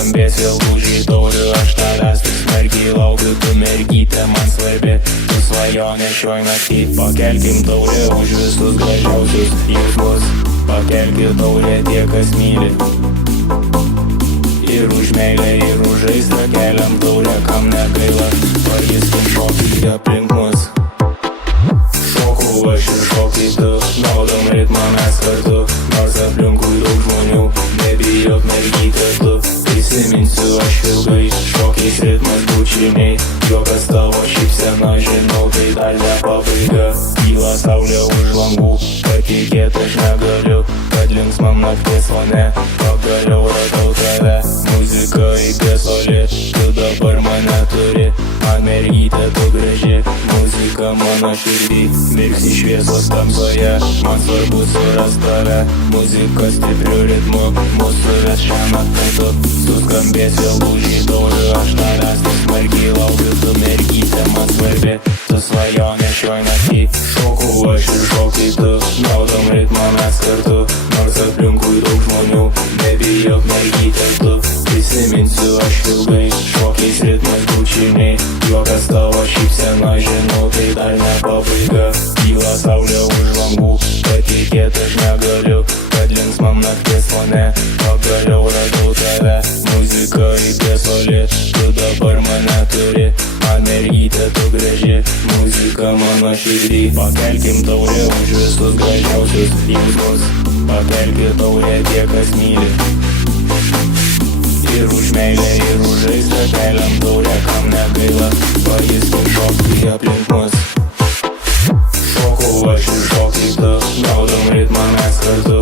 Suskambės vėl lūžiai taurių, aš tavęs tik smarkiai laukiu. Tu mergytė man svarbi, tu svajonė šioj naktį. Pakelkim taurę už visus gražiausius jausmus. Pakelkit taurę tie, kas myli. Ir už meilę, ir už aistrą keliam taurę, kam negaila. Pajuskim šokį aplink mus. Šoku aš ir šokai tu, gaudom ritmą mes kartu. Nors aplinkui daug žmonių, nebijok mergytė tu. Prisiminsiu aš ilgai, šokiais ritmas bučiniai. Juokas tavo šypsena, žinau, tai dar ne pabaiga. Kyla saulė už langų, patikėt aš negaliu. Kad linksmam nakties fone, pagaliau radau tave. Muzika įpėsoli, tu dabar mane turi. Man mergytė tu graži, muzika mano širdį. Mirksi šviesos tamsoje, man svarbu surast tave. Muzika stipriu ritmu, mūsų ves šiąnakt kartu. Suskambės vėl lūžiai taurių, aš tavęs tik smarkiai laukiu. Tu mergytė man svarbi, tu svajonė šioj naktį. Šoku aš ir šokai tu, gaudom ritmą mes kartu. Nors aplinkui daug žmonių, nebijok mergytė tu. Prisiminsiu aš ilgai, šokiais ritmas bučiniai. Juokas tavo šypsena, žinau, tai dar ne pabaiga. Kyla saulė už langų, patikėt aš negaliu. Kad linksmam nakties fone, pagaliau radau tave. Muzika įpėsoli, tu dabar mane turi. Man mergytė tu graži, muzika mano širdį. Pakelkim taurę už visus gražiausius jausmus. Pakelkit taurę tie, kas myli. Ir už meilę, ir už aistrą keliam taurę, kam negaila. Pajuskim šokį aplink mus. Šoku aš ir šokai tu, gaudom ritmą mes kartu.